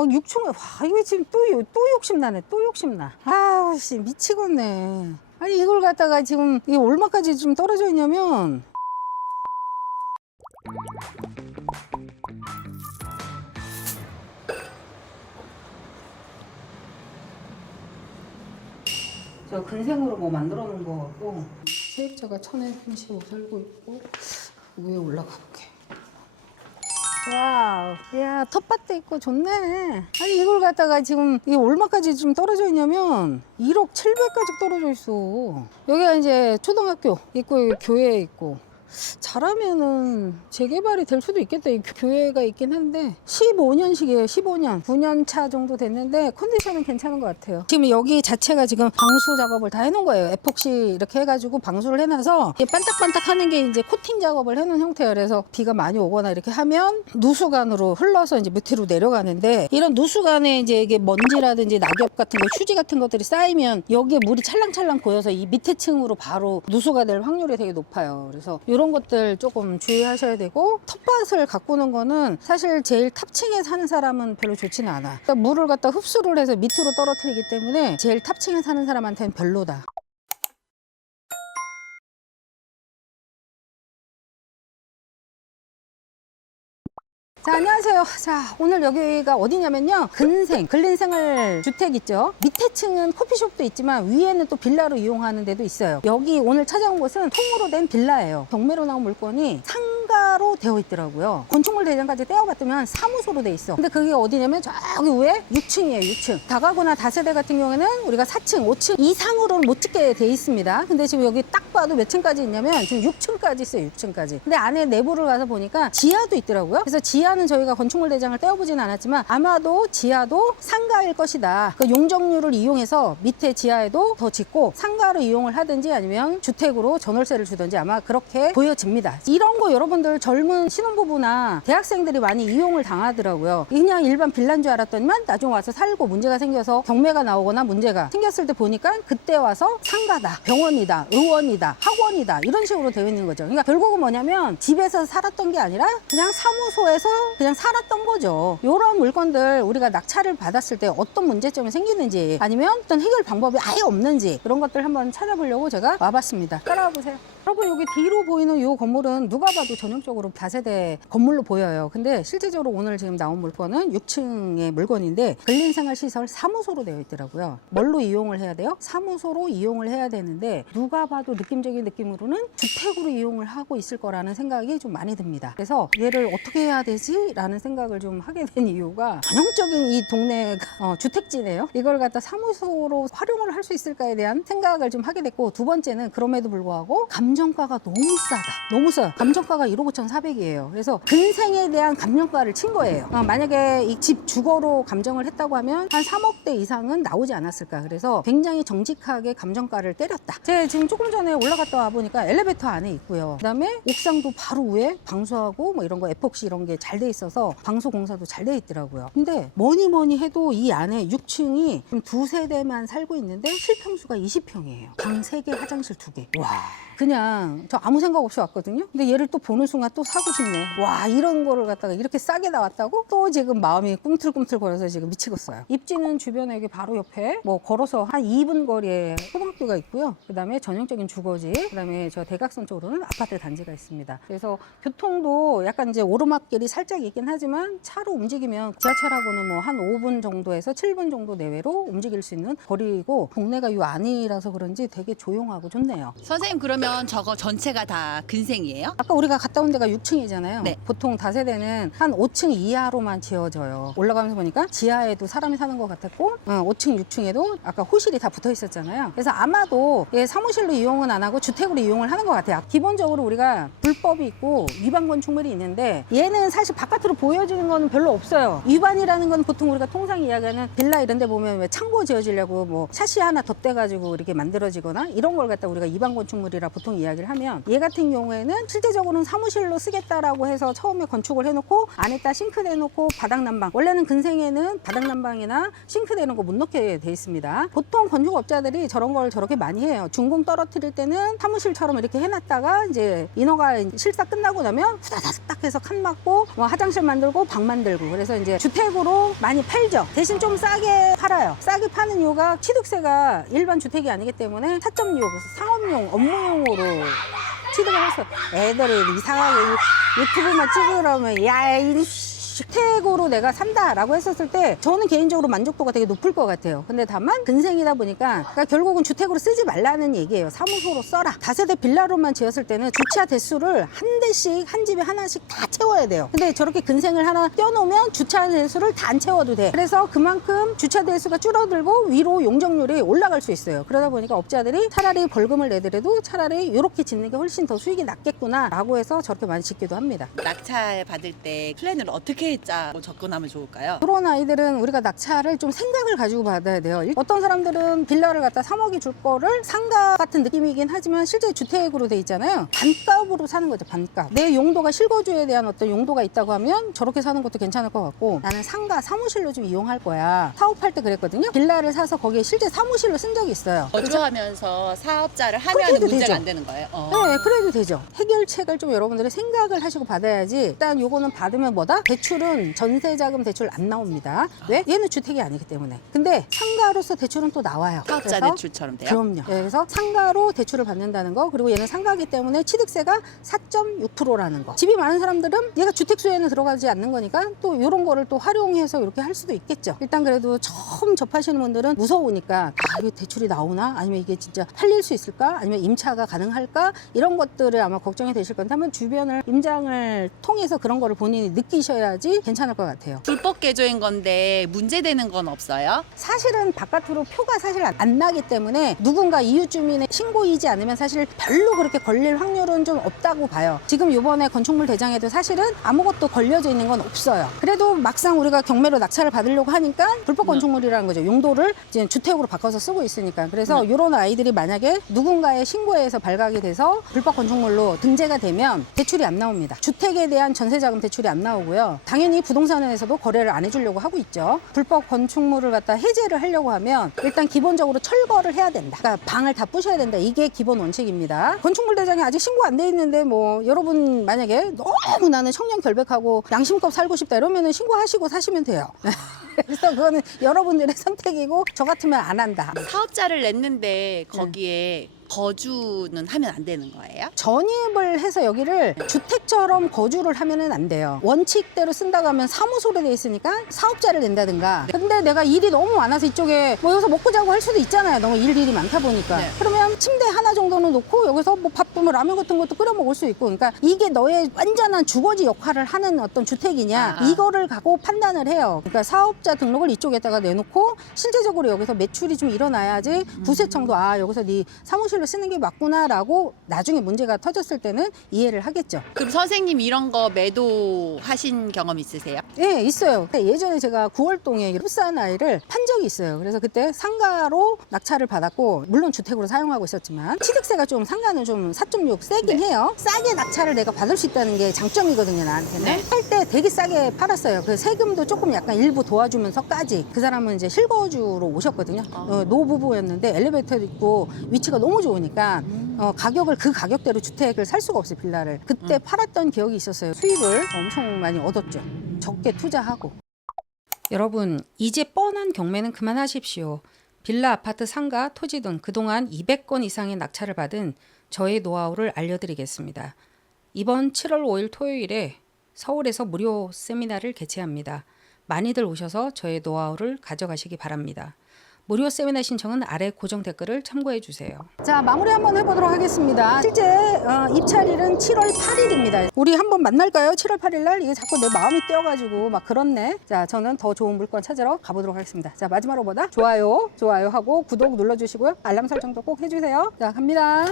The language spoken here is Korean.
막 6층에 와 이거 지금 또 욕심나네. 또 욕심나. 아우 씨 미치겠네. 아니 이걸 갖다가 지금 이게 얼마까지 좀 떨어져 있냐면 저 근생으로 뭐 만들어 놓은 거 같고 세입자가 천에 35 살고 있고 위에 올라가 볼게. 와우, 야 텃밭도 있고 좋네. 아니 이걸 갖다가 지금 이게 얼마까지 좀 떨어져 있냐면 1억 700까지 떨어져 있어. 여기가 이제 초등학교 있고 여기 교회 있고 잘하면은 재개발이 될 수도 있겠다. 이 교회가 있긴 한데 15년식이에요. 15년 9년 차 정도 됐는데 컨디션은 괜찮은 것 같아요. 지금 여기 자체가 지금 방수 작업을 다 해놓은 거예요. 에폭시 이렇게 해가지고 방수를 해놔서 반짝반짝 하는 게 이제 코팅 작업을 해놓은 형태예요. 그래서 비가 많이 오거나 이렇게 하면 누수관으로 흘러서 이제 밑으로 내려가는데, 이런 누수관에 이제 이게 먼지라든지 낙엽 같은 거, 휴지 같은 것들이 쌓이면 여기에 물이 찰랑찰랑 고여서 이 밑에 층으로 바로 누수가 될 확률이 되게 높아요. 그래서 이런 것들 조금 주의하셔야 되고, 텃밭을 가꾸는 거는 사실 제일 탑층에 사는 사람은 별로 좋지는 않아. 그러니까 물을 갖다 흡수를 해서 밑으로 떨어뜨리기 때문에 제일 탑층에 사는 사람한테는 별로다. 자, 안녕하세요. 자, 오늘 여기가 어디냐면요, 근린생활 주택 있죠. 밑에 층은 커피숍도 있지만 위에는 또 빌라로 이용하는 데도 있어요. 여기 오늘 찾아온 곳은 통으로 된 빌라예요. 경매로 나온 물건이 상가로 되어 있더라고요. 건축물 대장까지 떼어봤더면 사무소로 돼 있어. 근데 그게 어디냐면 저기 위에 6층이에요. 6층. 다가구나 다세대 같은 경우에는 우리가 4층, 5층 이상으로는 못 짓게 돼 있습니다. 근데 지금 여기 딱 봐도 몇 층까지 있냐면 지금 6층까지 있어요. 6층까지. 근데 안에 내부를 가서 보니까 지하도 있더라고요. 그래서 지하는 저희가 건축물 대장을 떼어보진 않았지만 아마도 지하도 상가일 것이다. 그 용적률을 이용해서 밑에 지하에도 더 짓고 상가로 이용을 하든지 아니면 주택으로 전월세를 주든지 아마 그렇게 보여집니다. 이런 거 여러분들 젊은 신혼부부나 대학생들이 많이 이용을 당하더라고요. 그냥 일반 빌라인 줄 알았더니만 나중에 와서 살고 문제가 생겨서 경매가 나오거나 문제가 생겼을 때 보니까 그때 와서 상가다, 병원이다, 의원이다, 학원이다 이런 식으로 되어 있는 거죠. 그러니까 결국은 뭐냐면 집에서 살았던 게 아니라 그냥 사무소에서 그냥 살았던 거죠. 이런 물건들 우리가 낙찰을 받았을 때 어떤 문제점이 생기는지 아니면 어떤 해결 방법이 아예 없는지 그런 것들 한번 찾아보려고 제가 와봤습니다. 따라와 보세요. 여러분, 여기 뒤로 보이는 이 건물은 누가 봐도 전형적으로 다세대 건물로 보여요. 근데 실제적으로 오늘 지금 나온 물건은 6층의 물건인데 근린생활시설 사무소로 되어 있더라고요. 뭘로 이용을 해야 돼요? 사무소로 이용을 해야 되는데 누가 봐도 느낌적인 느낌으로는 주택으로 이용을 하고 있을 거라는 생각이 좀 많이 듭니다. 그래서 얘를 어떻게 해야 되지? 라는 생각을 좀 하게 된 이유가 전형적인 이 동네가 주택지네요. 이걸 갖다 사무소로 활용을 할 수 있을까에 대한 생각을 좀 하게 됐고, 두 번째는 그럼에도 불구하고 감정가가 너무 싸다. 너무 싸요. 감정가가 1억 5,400이에요. 그래서 근생에 대한 감정가를 친 거예요. 만약에 이 집 주거로 감정을 했다고 하면 한 3억대 이상은 나오지 않았을까. 그래서 굉장히 정직하게 감정가를 때렸다. 제가 지금 조금 전에 올라갔다 와 보니까 엘리베이터 안에 있고요. 그 다음에 옥상도 바로 위에 방수하고 뭐 이런 거 에폭시 이런 게 잘 돼 있어서 방수 공사도 잘 돼 있더라고요. 근데 뭐니 해도 이 안에 6층이 두 세대만 살고 있는데 실평수가 20평이에요. 방 3개, 화장실 2개. 와. 그냥 저 아무 생각 없이 왔거든요. 근데 얘를 또 보는 순간 또 사고 싶네. 와, 이런 거를 갖다가 이렇게 싸게 나왔다고? 또 지금 마음이 꿈틀꿈틀 거려서 지금 미치겠어요. 입지는 주변에 여기 바로 옆에 뭐 걸어서 한 2분 거리에 초등학교가 있고요. 그 다음에 전형적인 주거지, 그 다음에 저 대각선 쪽으로는 아파트 단지가 있습니다. 그래서 교통도 약간 이제 오르막길이 살짝 있긴 하지만 차로 움직이면 지하철하고는 뭐 한 5분 정도에서 7분 정도 내외로 움직일 수 있는 거리이고, 동네가 이 안이라서 그런지 되게 조용하고 좋네요. 선생님, 그러면 저거 전체가 다 근생이에요? 아까 우리가 갔다 온 데가 6층이잖아요. 네. 보통 다세대는 한 5층 이하로만 지어져요. 올라가면서 보니까 지하에도 사람이 사는 것 같았고 5층, 6층에도 아까 호실이 다 붙어 있었잖아요. 그래서 아마도 사무실로 이용은 안 하고 주택으로 이용을 하는 것 같아요. 기본적으로 우리가 불법이 있고 위반 건축물이 있는데 얘는 사실 바깥으로 보여지는 건 별로 없어요. 위반이라는 건 보통 우리가 통상 이야기하는 빌라 이런 데 보면 왜 창고 지어지려고 뭐 샤시 하나 덧대가지고 이렇게 만들어지거나 이런 걸 갖다 우리가 위반 건축물이라 보통 이야기를 하면 얘 같은 경우에는 실제적으로는 사무실로 쓰겠다라고 해서 처음에 건축을 해놓고 안에다 싱크대 놓고 바닥 난방, 원래는 근생에는 바닥 난방이나 싱크대 이런 거 못 넣게 돼 있습니다. 보통 건축업자들이 저런 걸 저렇게 많이 해요. 준공 떨어뜨릴 때는 사무실처럼 이렇게 해놨다가 이제 인허가 실사 끝나고 나면 후다닥 딱 해서 칸 막고 뭐 화장실 만들고 방 만들고, 그래서 이제 주택으로 많이 팔죠. 대신 좀 싸게 팔아요. 싸게 파는 이유가 취득세가 일반 주택이 아니기 때문에 4.6 상업용 업무용으로 취득을 해서 애들이 이상하게 유튜브만 찍으려면 야이 주택으로 내가 산다라고 했었을 때 저는 개인적으로 만족도가 되게 높을 것 같아요. 근데 다만 근생이다 보니까 그러니까 결국은 주택으로 쓰지 말라는 얘기예요. 사무소로 써라. 다세대 빌라로만 지었을 때는 주차 대수를 한 대씩 한 집에 하나씩 다 채워야 돼요. 근데 저렇게 근생을 하나 떼어놓으면 주차 대수를 다 안 채워도 돼. 그래서 그만큼 주차 대수가 줄어들고 위로 용적률이 올라갈 수 있어요. 그러다 보니까 업자들이 차라리 벌금을 내더라도 차라리 이렇게 짓는 게 훨씬 더 수익이 낮겠구나 라고 해서 저렇게 많이 짓기도 합니다. 낙찰 받을 때 플랜을 어떻게 짜고 접근하면 좋을까요? 그런 아이들은 우리가 낙찰을 좀 생각을 가지고 받아야 돼요. 어떤 사람들은 빌라를 갖다 3억이 줄 거를 상가 같은 느낌이긴 하지만 실제 주택으로 돼 있잖아요. 반값으로 사는 거죠. 반값. 내 용도가 실거주에 대한 어떤 용도가 있다고 하면 저렇게 사는 것도 괜찮을 것 같고, 나는 상가 사무실로 좀 이용할 거야. 사업할 때 그랬거든요. 빌라를 사서 거기에 실제 사무실로 쓴 적이 있어요. 거주하면서 사업자를 그렇게 하면 해도 문제가 되죠. 안 되는 거예요? 네, 그래도 되죠. 해결책을 좀 여러분들이 생각을 하시고 받아야지. 일단 요거는 받으면 뭐다? 대출은 전세자금 대출 안 나옵니다. 왜? 얘는 주택이 아니기 때문에. 근데 상가로서 대출은 또 나와요. 사업자 그래서 대출처럼 돼요? 그럼요. 네, 그래서 상가로 대출을 받는다는 거, 그리고 얘는 상가기 때문에 취득세가 4.6%라는 거. 집이 많은 사람들은 얘가 주택수에는 들어가지 않는 거니까 또 이런 거를 또 활용해서 이렇게 할 수도 있겠죠. 일단 그래도 처음 접하시는 분들은 무서우니까 이게 대출이 나오나? 아니면 이게 진짜 팔릴 수 있을까? 아니면 임차가 가능할까? 이런 것들을 아마 걱정이 되실 건데 한번 주변을 임장을 통해서 그런 거를 본인이 느끼셔야지 괜찮을 것 같아요. 불법 개조인 건데 문제되는 건 없어요? 사실은 바깥으로 표가 사실 안 나기 때문에 누군가 이웃 주민의 신고이지 않으면 사실 별로 그렇게 걸릴 확률은 좀 없다고 봐요. 지금 이번에 건축물 대장에도 사실은 아무것도 걸려져 있는 건 없어요. 그래도 막상 우리가 경매로 낙찰을 받으려고 하니까 불법 건축물이라는 거죠. 용도를 이제 주택으로 바꿔서 쓰고 있으니까. 그래서 이런 아이들이 만약에 누군가의 신고에서 발각이 돼서 불법 건축물로 등재가 되면 대출이 안 나옵니다. 주택에 대한 전세자금 대출이 안 나오고요. 당연히 부동산에서도 거래를 안 해주려고 하고 있죠. 불법 건축물을 갖다 해제를 하려고 하면 일단 기본적으로 철거를 해야 된다. 그러니까 방을 다 부셔야 된다. 이게 기본 원칙입니다. 건축물 대장이 아직 신고 안 돼 있는데 뭐 여러분 만약에 너무 나는 청년 결백하고 양심껏 살고 싶다 이러면은 신고하시고 사시면 돼요. 그래서 그거는 여러분들의 선택이고 저 같으면 안 한다. 사업자를 냈는데 거기에 거주는 하면 안 되는 거예요? 전입을 해서 여기를 주택처럼 거주를 하면은 안 돼요. 원칙대로 쓴다고 하면 사무소로 돼 있으니까 사업자를 낸다든가. 근데 내가 일이 너무 많아서 이쪽에 뭐 여기서 먹고 자고 할 수도 있잖아요. 너무 일이 많다 보니까. 네. 그러면 침대 하나 정도는 놓고 여기서 뭐 밥, 뭐 라면 같은 것도 끓여 먹을 수 있고. 그러니까 이게 너의 완전한 주거지 역할을 하는 어떤 주택이냐 이거를 갖고 판단을 해요. 그러니까 사업자 등록을 이쪽에다가 내놓고 실제적으로 여기서 매출이 좀 일어나야지 부세청도 여기서 네 사무실로 쓰는 게 맞구나라고 나중에 문제가 터졌을 때는 이해를 하겠죠. 그럼 선생님 이런 거 매도하신 경험 있으세요? 네, 있어요. 예전에 제가 9월동에 흡사한 아이를 판 적이 있어요. 그래서 그때 상가로 낙찰을 받았고, 물론 주택으로 사용하고 있었지만 취득세가 좀 상가는 좀 4.6 세긴 해요. 싸게 낙찰을 내가 받을 수 있다는 게 장점이거든요, 나한테는. 네. 할 때 되게 싸게 팔았어요. 그 세금도 조금 약간 일부 도와주면서까지. 그 사람은 이제 실거주로 오셨거든요. 노부부였는데 엘리베이터도 있고 위치가 너무 좋으니까 가격을 그 가격대로 주택을 살 수가 없어요, 빌라를. 그때 팔았던 기억이 있었어요. 수익을 엄청 많이 얻었죠. 적게 투자하고. 여러분, 이제 뻔한 경매는 그만하십시오. 빌라, 아파트, 상가, 토지 등 그동안 200건 이상의 낙찰을 받은 저의 노하우를 알려드리겠습니다. 이번 7월 5일 토요일에 서울에서 무료 세미나를 개최합니다. 많이들 오셔서 저의 노하우를 가져가시기 바랍니다. 무료 세미나 신청은 아래 고정 댓글을 참고해 주세요. 자, 마무리 한번 해보도록 하겠습니다. 실제 입찰일은 7월 8일입니다. 우리 한번 만날까요? 7월 8일 날? 이게 자꾸 내 마음이 뛰어가지고 막 그렇네. 자, 저는 더 좋은 물건 찾으러 가보도록 하겠습니다. 자, 마지막으로 좋아요 하고 구독 눌러주시고요. 알람 설정도 꼭 해주세요. 자, 갑니다.